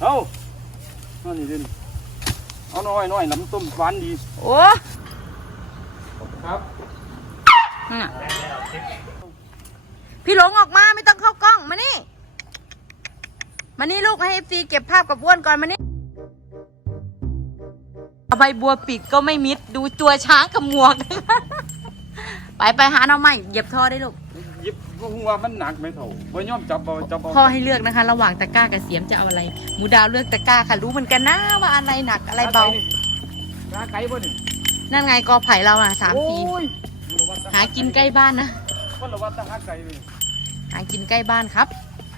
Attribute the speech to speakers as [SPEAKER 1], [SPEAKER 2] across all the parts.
[SPEAKER 1] เอาอันนี้ดิเอาน้อยน้ำต้มหวานดี
[SPEAKER 2] โอ้
[SPEAKER 1] ครับ
[SPEAKER 2] พี่หลงออกมาไม่ต้องเข้ากล้องมานี่ลูกให้FCเก็บภาพกับอ้วนก่อนมานี่ใบบัวปีกก็ไม่มิดดูตัวช้างกับหมวก ไปหาน้องใหม่เหยียบท่อได้ลูก
[SPEAKER 1] หยิบหัวมันหนักไหมเถ่าไม่ย่อมจับเอา
[SPEAKER 2] พ่อให้เลือกนะคะระหว่างตะกร้ากับเสียมจะเอาอะไรหมูดาวเลือกตะกร้าค่ะรู้เหมือนกันนะว่าอะไรหนักอะไรเบา
[SPEAKER 1] ไก่บ่นี่
[SPEAKER 2] นั่นไงกอไผ่เราอ่ะ3 4หากินใกล้บ้านนะ
[SPEAKER 1] คนละวัดตั้งหาไก่เลย
[SPEAKER 2] หากินใกล้บ้านครับ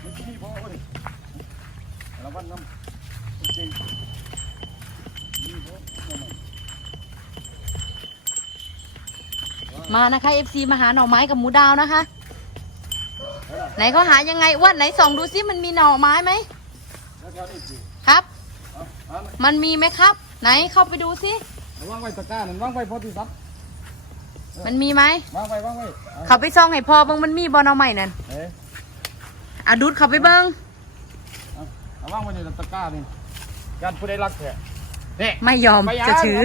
[SPEAKER 2] มานะคะ FC มาหาหน่อไม้กับหมูดาวนะคะไหนเขาหายังไงอ้วนไหนส่องดูซิมันมีหน่อไม้ไหมครับมันมีไหมครับไหนเข้าไปดูซิ
[SPEAKER 1] วางไว้ตะกร้านั่นวางไว้พอที่ซับ
[SPEAKER 2] มันมีไหม
[SPEAKER 1] วางไว้
[SPEAKER 2] เขาไปซ่องให้พอบังมันมีบอลเอาใหม่นั่นดูดเขาไปเบิ้ง
[SPEAKER 1] วางไว้ในตะกร้านี่การผู้ใดรักแท้
[SPEAKER 2] ไม่ยอมจะถือ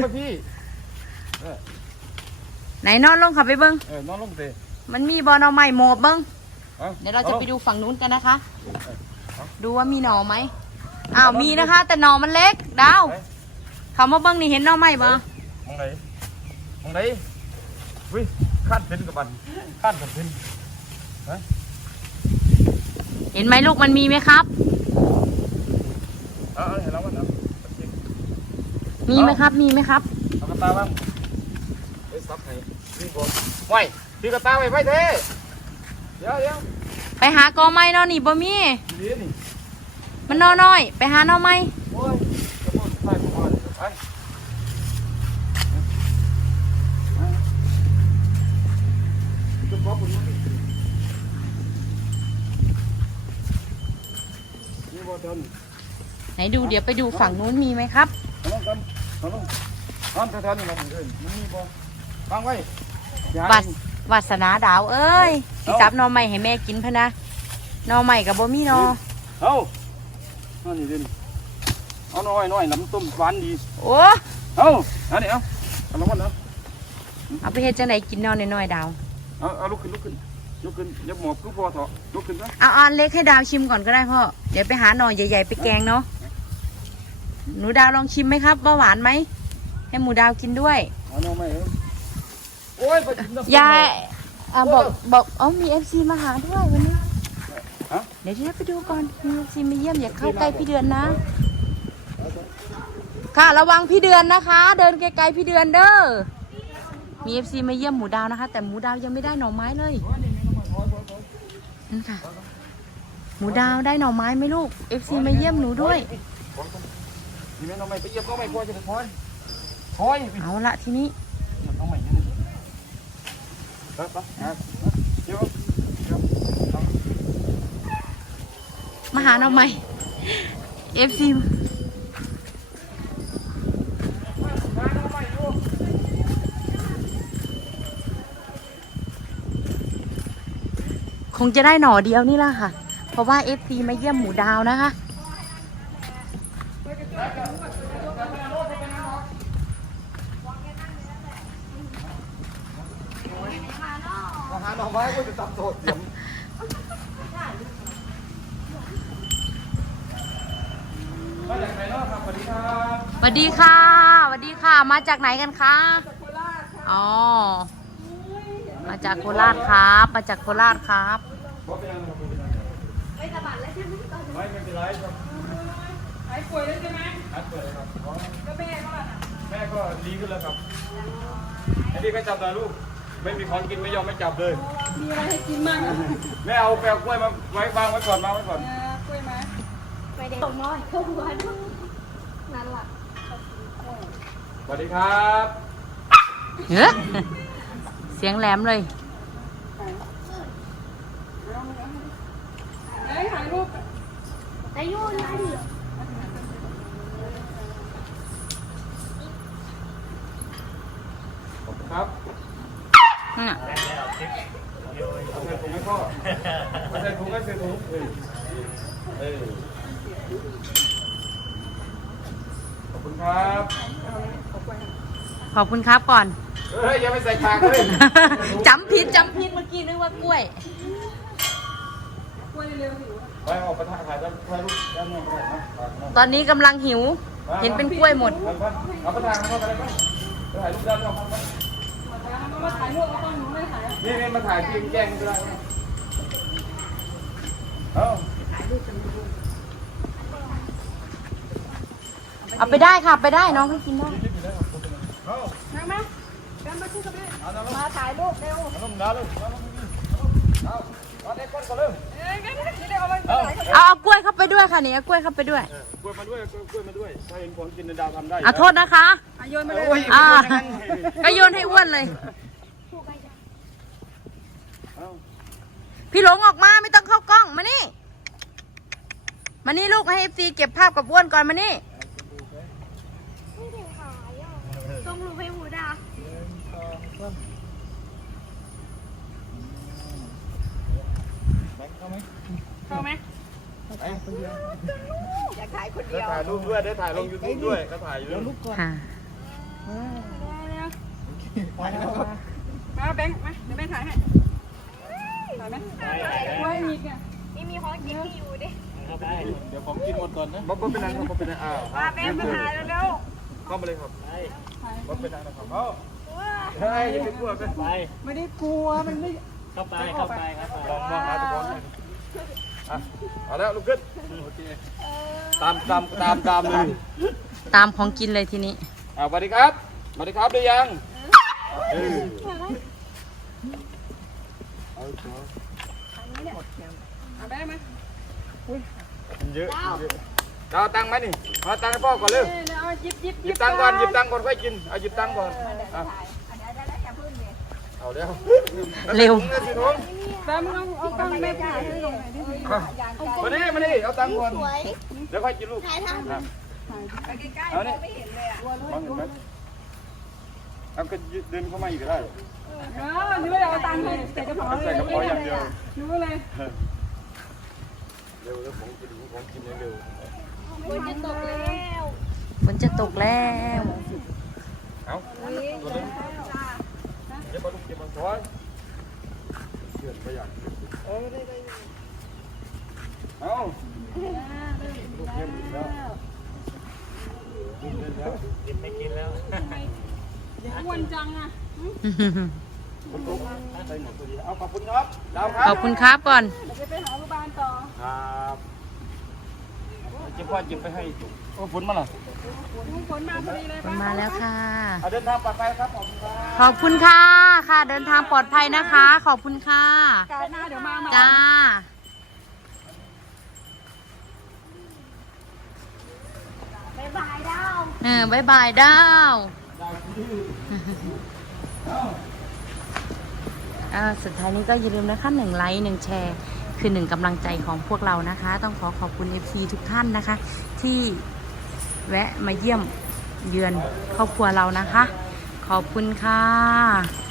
[SPEAKER 2] ไหนนอนลงขับไปเบิ้ง
[SPEAKER 1] นอนลงเตะ
[SPEAKER 2] มันมีบอลเอาใหม่โมบเบิ้งเดี๋ยวเราจะไปดูฝั่งนู้นกันนะคะดูว่ามีหน่อไหมอ้าวมีนะคะแต่หน่อมันเล็กดาวเขามาเบิ้งนี่เห็นหน่อไหมบ่
[SPEAKER 1] มองไหนวิคาดเป็นกับมันคาดกับเป็น
[SPEAKER 2] เห็นไหมลูกมันมีไหมครับ
[SPEAKER 1] เห็นแล้วมัน
[SPEAKER 2] มีไหมครับ
[SPEAKER 1] เอากระตาบ้างไอ้ซับไหนนี่บอลไว้ที่กระตาไว้เท่เดี๋ยว
[SPEAKER 2] ไปหากอไม้นอนนี่บ่มีมันนอนน้อยไปหาหน่อไม้ไหนดูเดี๋ยวไปดูฝั่งนู้นมีไหมครับวาสนาดาวเอ้ยสิจับหน่อไม้ให้แม่กินพะนะหน่อไม้กับบ่มีหน่อ
[SPEAKER 1] เอาอันนี้ดิเอาน้อยน้ำต้มหวานดี
[SPEAKER 2] โอ้
[SPEAKER 1] เอาอันนี้เอาละวัน
[SPEAKER 2] เอาไปเฮ็ดจังไหนกินนอนน้อยดาว
[SPEAKER 1] เอาลุกขึ้นอย่าหมอบคือพอเถอะลุกขึ้นนะ
[SPEAKER 2] เอาอันเล็กให้ดาวชิมก่อนก็ได้พ่อเดี๋ยวไปหาหน่อใหญ่ๆไปแกงเนาะหนูดาวลองชิมไหมครับว่าหวานไหมให้หมูดาวกินด้วยยายบอกมี FC มาหาด้วยวันนี้เดี๋ยวไปดูก่อนมี FC มาเยี่ยมอย่าเข้าใกล้พี่เดือนนะค่ะระวังพี่เดือนนะคะเดินไกลๆพี่เดือนเด้อมี FC มาเยี่ยมหมูดาวนะคะแต่หมูดาวยังไม่ได้หน่อไม้เลยนั่นค่ะหมูดาวได้หน่อไม้ไหมลูก FC มาเยี่ยมหนูด้วยเอาละทีนี้มาหาหน่อไม้ FC คงจะได้หน่อเดียวนี่แหละค่ะเพราะว่า FC มาเยี่ยมหมูดาวนะคะ
[SPEAKER 1] หน่อไม้ก็จะจับโสดเสียมมาจากไหนเนาะครับสวัสดีครับ
[SPEAKER 2] สวัสดีค่ะมาจากไหนกันคะอ๋อมาจากโคราชครับ
[SPEAKER 1] ไม่สบายแล้วใช่ไหมไม่เป็นไรครับหายป่วยแล้วใช่ไหมหายป่วยแล้วครับก็แม่ก็ดีขึ้นแล้วครับไอ้นี่ก็จับแต่ลูกไม่มีของกินไม่ยอมไม่จับเลย
[SPEAKER 3] มีอะไรให้กินมั่ง
[SPEAKER 1] แม่เอาแปลกล้วยมาไว้วางไว้ก่อนก
[SPEAKER 3] ล้วยมาไปเด็กส่งน้อยทุกวันนั่นแหละ
[SPEAKER 1] สวัสดีครับ
[SPEAKER 2] เสียงแหลมเลย
[SPEAKER 3] ถ่ายรูปถ่ายรูปนะดิ
[SPEAKER 1] ครับเอาใส่ถุงให้พ่อเอาใส่ถุงครับ
[SPEAKER 2] ขอบคุณครับก่อน
[SPEAKER 1] เฮ้ยอย่าไปใส่ฉากเลย
[SPEAKER 2] จำผิดเมื่อกี้นึกว่ากล้วย
[SPEAKER 1] ไปออกไปถ่ายรูปด้านนอกก็ได้นะ
[SPEAKER 2] ตอนนี้กำลังหิว เห็นเป็นกล้วยหมด
[SPEAKER 1] เอาไปถ่ายข้างนอกก็ได้ไหมถ่ายรูปด้านนอกครับมาถ่ายรูปแล้วต้องหนูไม่ถ่ายนี่มาถ่ายที่แจ้งก็ได้
[SPEAKER 2] เอาไปได้ค่ะไปได้น้องให้กินได้
[SPEAKER 3] มาถ่ายรูปเร็ว
[SPEAKER 2] เอากล้วยเข้าไปด้วยค่ะนี่เอากล้วยเข้าไปด้วย
[SPEAKER 1] กล้วยมาด้วยถ้าเห็นของกินในดาวทำได้
[SPEAKER 2] เอาโทษนะคะโยนมาเลยก็โยนให้อ้วนเลย พี่หลงออกมาไม่ต้องเข้ากล้องมานี่มานี่ลูกให้เอฟซีเก็บภาพกับอ้วนก่อนมานี่
[SPEAKER 3] ไม่ถึงขายอ่ะต้องรู้ให้หูดาเข้าไหมอยากถ่ายคนเดียว
[SPEAKER 1] ถ่ายรูปด้วยได้ถ่ายลงยูทูบด้วยก็ถ่ายอยู่รูปก่อน
[SPEAKER 2] ค่ะ
[SPEAKER 4] มาแบงค์มาเดี๋ยวแม่ถ่ายให้ถ่ายไหมว่ามีแก
[SPEAKER 3] นี่มีของกินที่อยู่ดิ
[SPEAKER 1] เดี๋ยวผมกินหมดก่อนนะบ๊อบเป็นนางบ๊อบเป็นนาง
[SPEAKER 3] มาแบงค์มาถ่ายเร็ว
[SPEAKER 1] เข้ามาเลยครับบ๊อบเป็นนางนะครับเฮ้ยอย่าไปกลัวไป
[SPEAKER 4] ไม่ได้กลัวมันไม่
[SPEAKER 5] เข้าไปครับ
[SPEAKER 1] ลองมองหาตัวคนเอาแล้วลุกขึ้นโอเคตามเลย
[SPEAKER 2] ตามของกินเลยทีนี้
[SPEAKER 1] สวัสดีครับสวัสดีครับได้ยัง
[SPEAKER 4] เอาได้ไหม
[SPEAKER 1] เยอะเอาตังค์ไหมนี่เอาตังค์ให้พ่อก่อนเร็ว
[SPEAKER 4] เอาหยิบ
[SPEAKER 1] หยิบตังค์ก่อนค่อยกินเอาหยิบตังค์ก่อนเอาแล้ว
[SPEAKER 2] เร็ว
[SPEAKER 4] แต่มึงเอาตังค์แม่ถ่ายให้ลงหน่อยดิ
[SPEAKER 1] มาดิเอาตังค์ก่อนเดี๋ยวค่อยกินลูกเอานี่ไม่เห็นเลยอ่ะมองเห็นไหมเอาก็เดินเข้ามาอีกก็ได้
[SPEAKER 4] นี่ไม่ได้เอาตังค์ให้ใส่กระเป๋าเลย
[SPEAKER 1] ใส่กระเป๋าอย่างเดียว
[SPEAKER 4] รู้เลย
[SPEAKER 1] เร็วแล้วของกินเร็ว
[SPEAKER 3] ๆฝนจะตกแล้ว
[SPEAKER 2] ฝนจะตกแล้ว
[SPEAKER 1] เอาตัวนี้เดี๋ยวมาลูกเดี๋ยวมาถอยเชื่อไปอย่างเอาลูกเยี่ยมอีกแล้วกินแล้ว
[SPEAKER 5] กินไม่กินแล้ว
[SPEAKER 4] อ้วนจังอ่ะ
[SPEAKER 1] คุณตุ๊กใส่หมดพอดีเอาขอบคุณครับดาวครั
[SPEAKER 2] ขอบคุณครับก่อน
[SPEAKER 4] จะไปหาโรงพยาบาลต่อ
[SPEAKER 1] ครับจิบพ่อจิบไปให้โอ้ฝนมาเหรอ
[SPEAKER 4] ฝนมาพอดีเลย
[SPEAKER 2] ฝนมาแล้วค่ะ
[SPEAKER 1] เดินทางปลอดภัยครับขอบคุณครับ
[SPEAKER 2] ขอบคุณค่ะค่ะเดินทางปลอดภัยนะคะ ขอบคุณค่ะ
[SPEAKER 4] การหน้าเดี๋ยวมาใหม่
[SPEAKER 2] จ้า
[SPEAKER 3] บ๊ายบายดาว
[SPEAKER 2] บายบายดาวสุดท้ายนี้ก็อย่าลืมนะคะ1 ไลค์ 1 แชร์ คือ1 กำลังใจของพวกเรานะคะ ต้องขอบคุณ FC ทุกท่านนะคะ ที่แวะมาเยี่ยมเยือนครอบครัวเรานะคะ ขอบคุณค่ะ